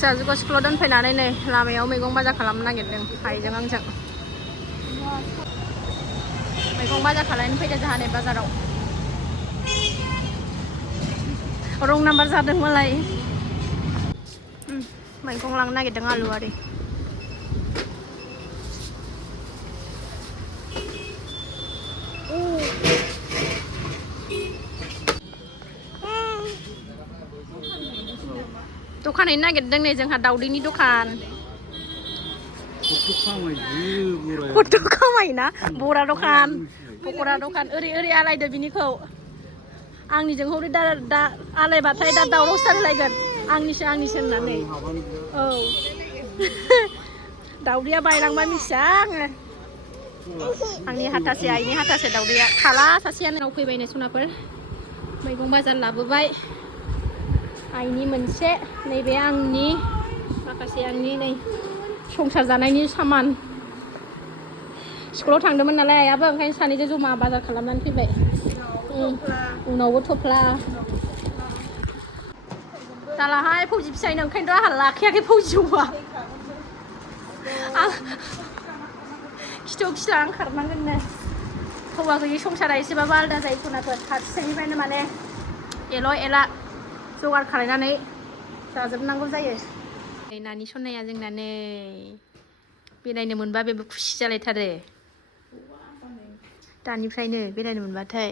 फिसाजोखौ स्कुलाव दोनफैनानै नै लामायाव मैगं बाजार खालामनो नागिरदों आइजों आंजों मैगं बाजार खालामनो फैदों जोंहा नै बाजाराव रं नाम्बार जादों मालाय मैगं लांनो नागिरदों आलु आरि दखान हैनो नागिरदों नै जोंहा दावदैनि दखान खथ' खामायोना बरा दखान पकरा दखान ओरै ओरै आलायदो बिनिखौ आंनिजों हरै दा आलायबाथाय दा दावराव जालायगोन आंनिसो होननानै औ दावदैया बायलांबा मिथिया आङो आंनि हाथासे आइनि हाथासे दावदैया खाला सासेयानो फैबायनो सनाफोर मैगं बाजार लाबोबाय आइनि मोनसे नैबे आंनि माखासे आंनि नै संसार जानायनि सामान स्कुलाव थांदोंमोन नालाय आइयाबो ओंखायनो सानैजों जमा बाजार खालामनानै फैबाय उनावबो थफ्ला दालाहाय फौजि फिसायनो ओंखायनोथ' आंहा लाखायाखै फौजियावबा आं खिथौ खिला आं खारनांगोननो हौवा गैयि संसारा एसेबाबो आलादा जायो खनाफोर फारसेनिफ्रायनो माने एल' एला जगार खालायनानै जाजोबनांगौ जायो नानि सनाया जोंना नै बेरायनो मोनबा बेबो खुसि जालायथारो दानिफ्रायनो बेरायनो मोनबाथाय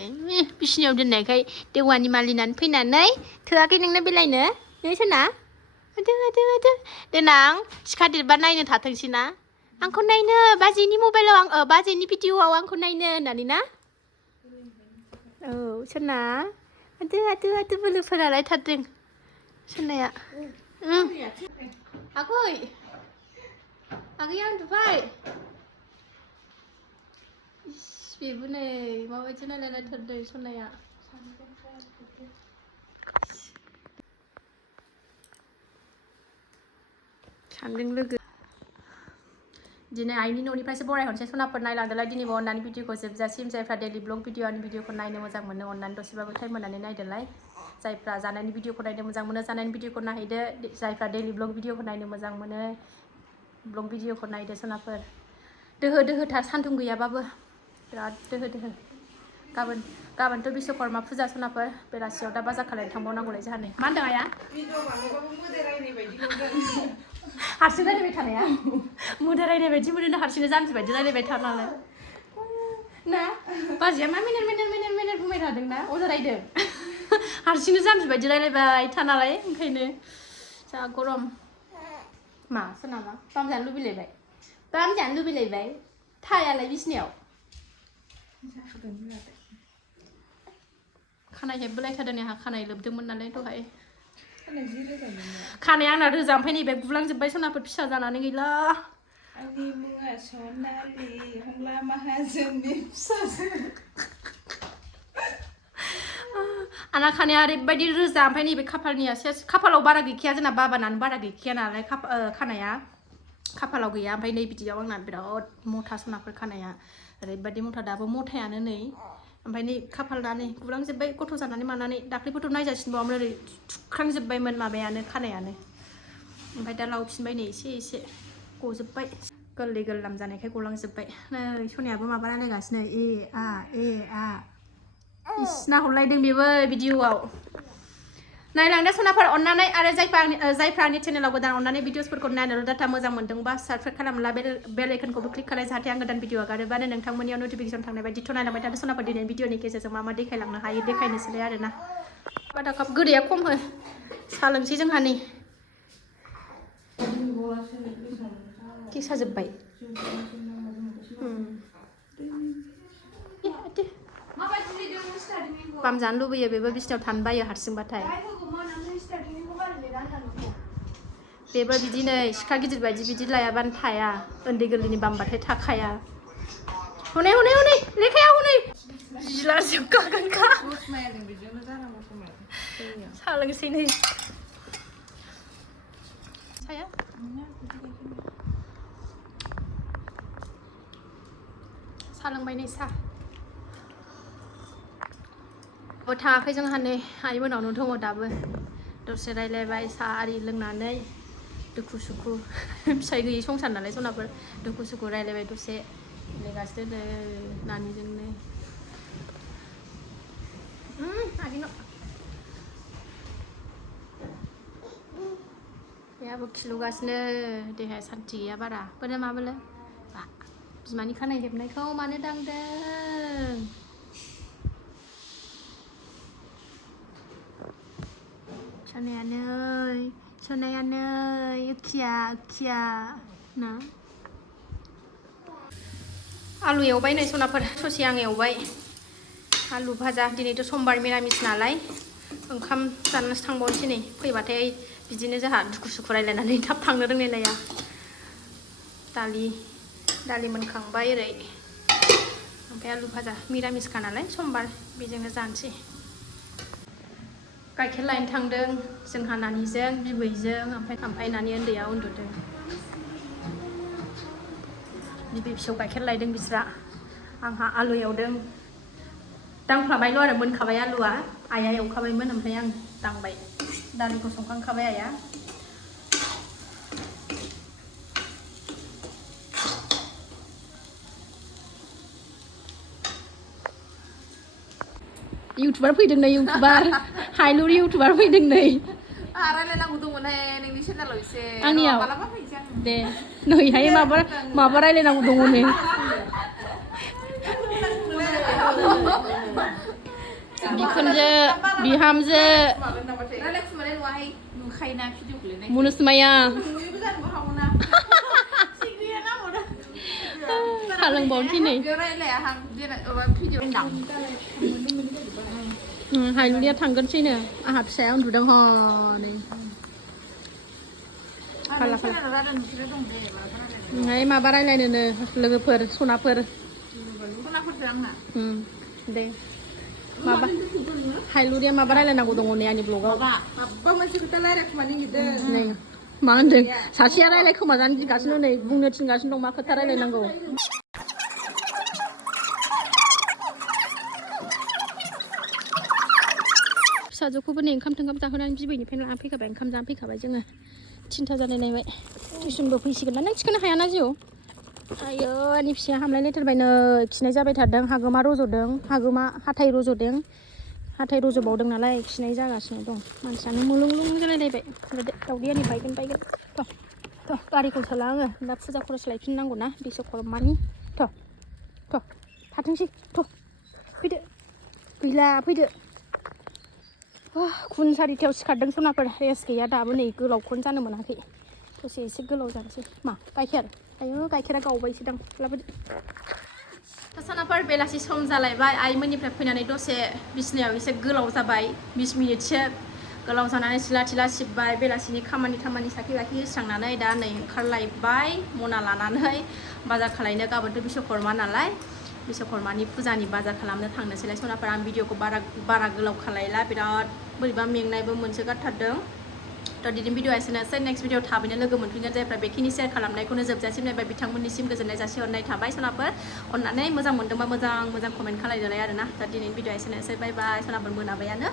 बिसिनियाव दोननायखाय देवानि मालिनानै फैनानै थोआखै नोंनो बेरायनो नै सना होदो देनां सिखा देरबा नायनो थाथोंसै ना आंखौ नायनो बाजैनि मबाइलाव बाजैनि भिडिअ'आव आंखौ नायनो होननानै ना औ सना होदो बोलोफोरालाय थारदों सनाया आगैया उन्दुबाय बेबो नै माबायदि नायलायलायथारदों सनाया सानदों लोगो दिनै आइनि न'निफ्रायसो बरायहरनोसै सनाफोर नायलांदोलाय दिनैबो अननानै भिडिअखौ जोबजासिम जायफ्रा डेलि ब्लग भिडिअनि भिडिअखौ नायनो मोजां मोनो अननानै दसेबाबो टाइम होनानै नायदोलाय जायफ्रा जानायनि भिडिअखौ नायनो मोजां मोनो जानायनि भिडिअखौ नायहैदो जायफ्रा डेलि ब्लग भिडिअखौ नायनो मोजां मोनो ब्लग भिडिअखौ नायदो सनाफोर दोहो दोहोथार सान्दुं गैयाबाबो बिराद दोहो गाबोनथ' बिश्वकर्मा फुजा सनाफोर बेलासियाव दा बाजार खालायनो थांबावनांगौलाय जोंहा नै मा होनदों आइया हारसिं रायलायबाय थानाया मोदाय रायलायनाय बायदि मोनो हारसिंनो जाम्बि बायदि रायलायबाय थानानै ना बाजैया मा मिनिट बुंबाय थादों ना अजा रायदों हारसिंनो जाम्बि बायदि रायलायबाय थानालाय ओंखायनो जा गरम मा सोनामा बाम जानो लुबैलायबाय थायालाय बिसिनायाव खानाय हेबबोलायथारदों आंहा खानाय लोबदोंमोन नालाय दहाय खानाया आंना रोजा ओमफ्राय नैबे गुलांजोब्बाय सनाफोर फिसा जानानै गैला आंनि मुङा सनालि हंला माहाजोननि फिसाजो आंना खानाया ओरैबायदि रोजा ओमफ्राय नैबे खाफालनिया खाफालाव बारा गैखाया जोंना बाबानानो बारा गैखाया नालाय खानाया खाफालाव गैया ओमफ्राय नै बिदियाव आंना बिराद मथा सनाफोर खानाया ओरैबायदि मथा दाबो मथायानो नै ओमफ्राय नै खाफालना नै गुलांजोब्बाय गथ' जानानै मानानै दाख्लैफोरथ' नायजासिनबावामोन ओरै थुख्रांजोब्बायमोन माबायानो खानायानो ओमफ्राय दा लावफिनबाय नै एसे गजोब्बाय गोरलै गोरलाम जानायखाय गलांजोब्बाय नै सनायाबो माबा रायलायगासिनो ए आ इस नाहरलायदों बेबो भिडिअआव नायलांदो सनाफोर अननानै आरो जायफ्रा आंनि चेनेलाव गोदान अननानै भिडिअसफोरखौ नायनो डाटा मोजां मोन्दोंबा साबसक्राइब खालामला बेल आइकनखौबो क्लिक खालाय जाहाथे आं गोदान भिडिअ आगारोबानो नोंथांमोननियाव नटिफिकेसन थांनाय बायदिथ' नायलांबाय थादो सनाफोर दिनै भिडिअनि गेजेरजों मा देखायलांनो हायो देखायनोसैलाय आरोना बादा काप गोदैया खम हो साहा लोंसै जोंहा नै गेसा जोब्बाय बाम जानो लुबैयो बेबो बिसिनायाव थानो बायो हारसिंबाथाय बेबो बिदि नै सिखा गिदिर बायदि बिदि लायाबानो थाया उन्दै गोरलैनि बामबाथाय थाखाया हनै लेखाया हनै जिलाजोबखागोनखा साहा लोंसै नै साया साहा लोंबाय नै साहा थाङाखै जोंहा नै आइमोनावनो दङ दाबो दसे रायलायबाय साहा आरि लोंनानै दुखु सुखु फिसाइ गैयि संसार नालाय सनाफोर दुखु सुखु रायलायबाय दसे गेलेगासिनो नानिजोंनो बेहाबो खिलुगासिनो देहाया सान्थि गैया बारा बोरो माबोलो बिमानि खानाय हेबनायखौ मानो दांदों सनाया नै उखिया ना आलु एवबाय नै सनाफोर ससे आं एवबाय आलु भाजा दिनैथ' समबार मिरामिस नालाय ओंखाम जानोसो थांबावनोसै नै फैबाथाय बिदिनो जोंहा दुखु सुखु रायलायनानै थाब थांनो रोंलायलाया दालि मोनखांबाय ओरै ओमफ्राय आलु भाजा मिरामिसखा नालाय समबार बेजोंनो जानोसै गाइखेर लायनो थांदों जोंहा नानिजों बिबैजों ओमफ्राय नानि उन्दैया उन्दुदों बिबै फिसौ गाइखेर लायदों बिस्रा आंहा आलु एवदों दांफ्लाबायल' आरो मोनखाबाय आलुआ आइया एवखाबायमोन ओमफ्राय आं दांबाय दालिखौ संखांखाबाय आइया इउटुबार फैदों नै इउटुबार हाइलुरि इउटुबार फैदों नै रायलायनांगौ दंमोनहाय नोंनि चेनेलाव एसे आंनियाव मालाबा फैनोसै आं दे नैहाय माबा रायलायनांगौ दङ नै बिखुनजो बिहामजो रायलायखुमानाय नङाहाय नुखायोना भिडिअखौलाय मुनुसमाया नुयोबो जानोबो हागौना सिग्रिया नामावनो थालोंबावनोसै नै बेयाव रायलायाहां भिडिअ हाइलुरिया थांगोनसैनो आंहा फिसाया उन्दुदों हनै ओमफ्राय माबा रायलायनोनो लोगोफोर सनाफोर आंना दे माबा हाइलुरिया माबा रायलायनांगौ दङ नै आंनि ब्लगाव माबा मोनसे खोथा रायलायखुमानो नागिरदों नै मा होनदों सासेया रायलायखोमा जानो गिगासिनो नै बुंनो थिनगासिनो दं मा खोथा रायलायनांगौ फिसाजोखौबो नै ओंखाम थोंखाम जाहोनानै बिबैनिफ्रायनो लानानै फैखाबाय ओंखाम जानो फैखाबाय जोङो 3ता जालायलायबाय टिउसनबो फैसिगोन ना नों थिखोनो हायाना जिउ आयो आंनि फिसाया हामलायलायथारबाय नै खिनाय जाबाय थादों हागोमा रज'दों हाथाइ रज'दों हाथाइ रज'बावदों नालाय खिनाय जागासिनो दं मानसियानो मुलुंलुं जालायलायबाय दावदैयानो बायगोन थ' गारिखौ सोला आङो दा फुजा खरस लायफिननांगौ ना बिश्वकर्मानि थ' थाथोंसै थ' फैदो गैला फैदो खुन 4टायाव सिखारदों सनाफोर रेस्ट गैया दाबो नै गोलावखौनो जानो मोनाखै दसे एसे गोलाव जानोसै मा गाइखेर आयु गाइखेरा गावबायसोदां लाबोदो सनाफोर बेलासि सम जालायबाय आइमोननिफ्राय फैनानै दसे बिसिनायाव एसे गोलाव जाबाय 20 मिनिटसो गोलाव जानानै सिला थिला सिबबाय बेलासिनि खामानि साखि बाखि होस्रांनानै दा नै ओंखारलायबाय मना लानानै बाजार खालायनो गाबोनथ' बिश्वकर्मा नालाय बिश्वकर्मानि फुजानि बाजार खालामनो थांनोसैलाय सनाफोर आं भिडिअखौ बारा गोलाव खालायला बिराद बोरैबा मेंनायबो मोनसोगारथारदों थ' दिनै भिडिअ एसेनोसै नेक्स्ट भिडिअ थाबैनो लोगो मोनफिनगोन जायफ्रा बेखिनि शेयार खालामनायखौनो जोबजासिम नायबाय बिथांमोननिसिम गोजोननाय जासिहरनाय थाबाय सनाफोर अननानै मोजां मोनदोंबा मोजां कमेन्ट खालायदोलाय आरोना दा दिनैनि भिडिअ एसेनोसै बाय बाय सनाफोर मोनाबायानो